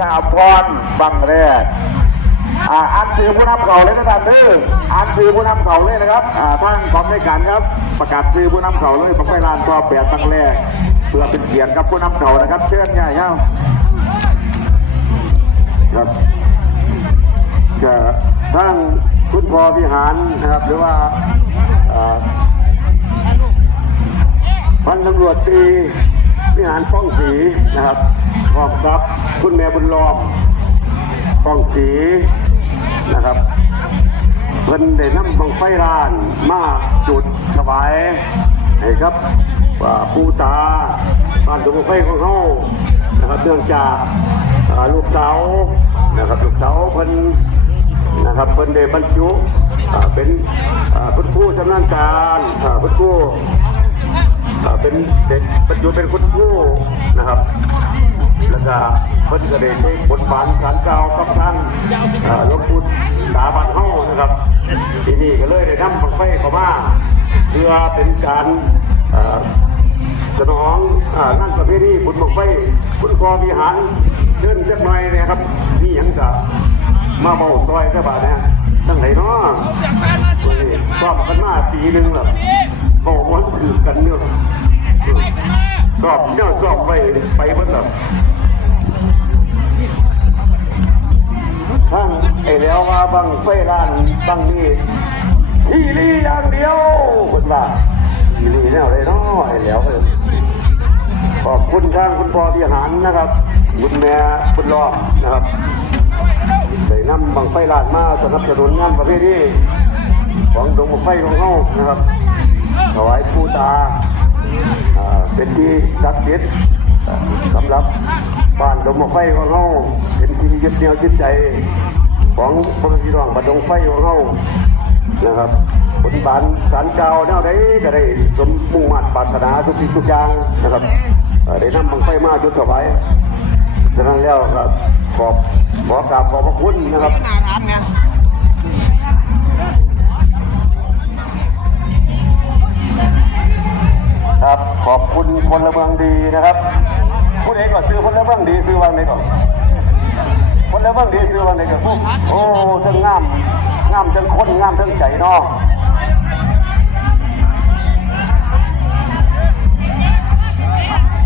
ชาพรบังแรกอ่าอันคือผู้นำเก่าเลยนะครับเด้ออันคือผู้นำเก่าเลยนะครับอ่าท่านของในการครับ ประกาศคือผู้นำเก่าเลยบังไฟลานตัวแปดบังแรกเพื่อเป็นเกียรติกับผู้นำเก่านะครับเชิญง่ายครับครับจะสร้างคุณพ่อวิหารนะครับ หรือว่าพันตำรวจตี รีวิหารป้องศรีนะครับพร้อมครับคุณแม่บุญรอมป้องศรีนะครับเพิ่นได้นำบังไฟรานมาจุดถวายให้ครับว่าปูตาบ้านดงบังไฟของเขานะครับเนื่องจากลูกสาวนะครับลูกสาวเพิ่นนะครับเป็นเดบรรจุเป็นอ่าคุณครูชำนาญการอ่าคุณ เป็นเด็กบรรจุเป็นคุณครูนะครับ แล้วก็เพิ่นก็ได้ได้บทบาทสารเก่ากับท่านหลวงปู่สาบันเฮานะครับที่นี่ก็เลยได้นำบังไฟเข้ามาเพื่อเป็นการสนองนั่นประเพณีบุญบังไฟคุณพอวิหารเดินจักหน่อยเนะครับนี่ยังจะมาเมาซอยกระบาดนะ ตั้งไหนเนาะวันนี้ซ้อมกันมาปีหนึ่งแล้วเมาวันคือกันเนี่ยซ้อมเนี่ยซ้อมไปไปเมื่อแบบทั้งไอ้แล้วว่าบังไฟร้านบังนี่ที่นี่อย่างเดียวคนว่าที่นี่แนวเลยเนาะไอ้แล้วเออขอบคุณทางคุณพ่อที่หารนะครับ คุณแม่คุณรอมนะครับ ได้นำบังไฟลาดมาสนับสนุนงานประเภทนี้ของดงบังไฟของเขานะครับถวายผู้ตาเป็นที่ศักดิ์สิทธิ์สำหรับบ้านดงบังไฟของเขาเป็นที่ยึดเหนี่ยวจิตใจของพระพี่น้องบัดดงไฟของเขานะครับผลบานสารเก่าแนวใดก็ได้สมมุ่งมั่นปรารถนาทุกสิ่งทุกอย่างนะครับเอ่อได้นำบังไฟมาจุดถวาย ฉะนั้นแล้วครับขอบขอกราบขอบพระคุณนะครับหน้าร้านไงครับขอบคุณพลเมืองดีนะครับผู้ใดก็ซื้อพลเมืองดีซื้อวางไหนก่อนพลเมืองดีซื้อวางไหนก่อนโอ้ทั้งงามงามทั้งคนงามทั้งใจเนาะ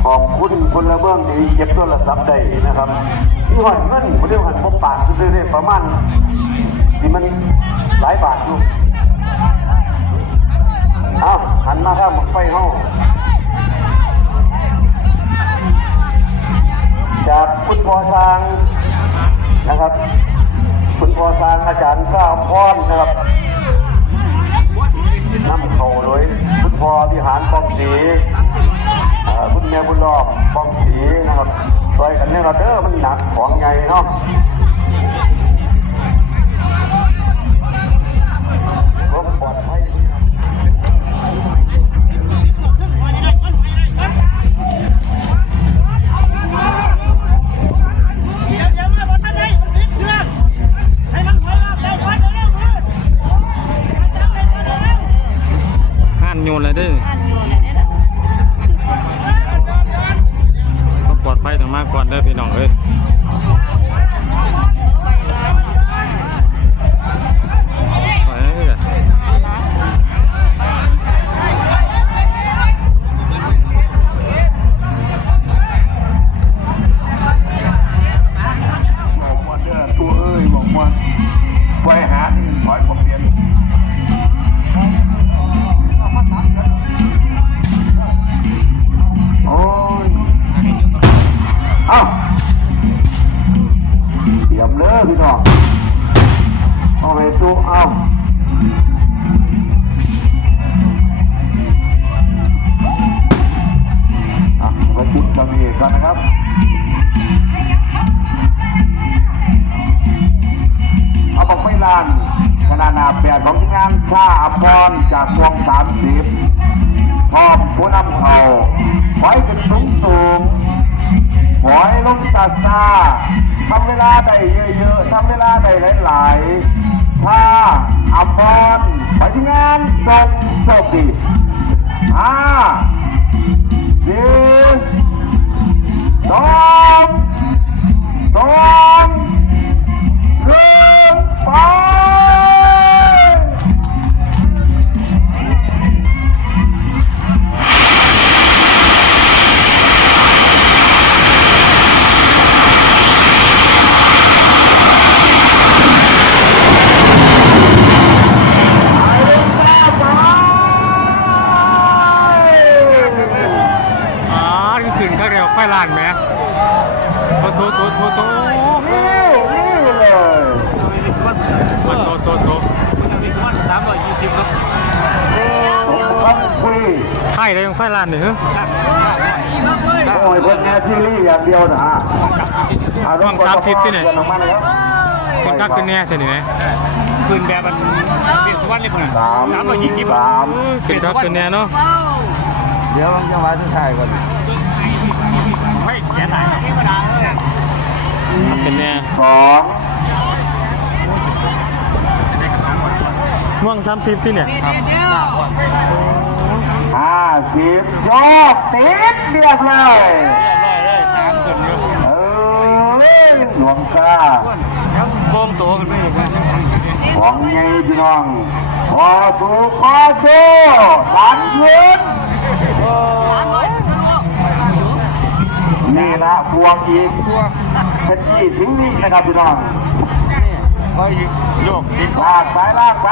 ขอบคุณคนละเบื้องดีเก็บโทรศัพท์ได้นะครับที่หันเงินผมเรียกหันพบปากซื้อได้ประมาณที่มันหลายบาทอยู่เอาหันมาข้างหมกไฟห้องจากคุณพอทางนะครับ คุณพอทางอาจารย์ข้ามพรนะครับน้ำเขาเลยคุณพอวิหารกองศรี คุณแม่บุญรอบบ้องสีนะครับซอยกันเนี่ยครับเด้อมันหนักของใหญ่เนาะผมปลอดภัยเดี๋ยวเดี๋ยวมาบนท่านให้มันติดเชือกให้มันหัวเราะเร็วไปเร็วมือจับเลยวเร็วห้านโยนเลยเด้อ พี่น้องเอ้ยไปเด้อบอกว่าเด้อตัวเอ้ยบอกว่าไว้หาถอยผมเปลี่ยน อ้าเตรียมเลยพี่น้องเอาให้ตู้เอาอะมาจุดกระเบียกันนะครับเอาบอกไม่ลานขนาดหนาเปียกของทีมงานชาอภรจากวงสามสิบพร้อมผู้นำเขาไว้เป็นสูงสูง หอยลงตาซาทำเวลาได้เยอะๆทำเวลาได้หลายๆถ้าอภรไปที่งานทรงโชคดีห้าสี่สองสอง โถโถโถนี่นี่เลยมันโถโถโถสามร้อยยี่สิบครับผมทำคุยไข่ได้ยังไฟล้านนี่เหรอโอ้ยเพิ่นแค่ที่รี่อย่างเดียวนะฮะเอารถกทมเดินออกมาเลยครับคนกักกันแน่เท่านี้ไหมคืนแบบมันเป็นสุวรรณเลยคนน่ะสามสามร้อยยี่สิบสามคนกักกันแน่เนาะเดี๋ยวจังหวะสุดท้ายก่อนไม่เสียดาย เป็นแน่สองม่วงสามสิบที่เนี่ยห้าสิบยอดติดเรียบเลยสามคนอยู่เออเล่นหลวงตาโกงตัวกันไปอีกแล้วของไงพี่น้องขอถูกขอโชว์หลังยืน นี่ละบวกอีกเป็นยี่สิงนี้นะครับพี่น้องนี่ก็โยกติดคอลากไปลากไป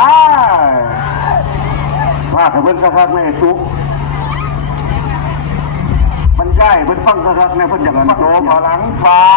ลากให้เพิ่นสักพักในไอ้ตุ๊กมันใกล้เพิ่นฟังสักพักในเพิ่นอย่างนั้นโจมหลังฟ้า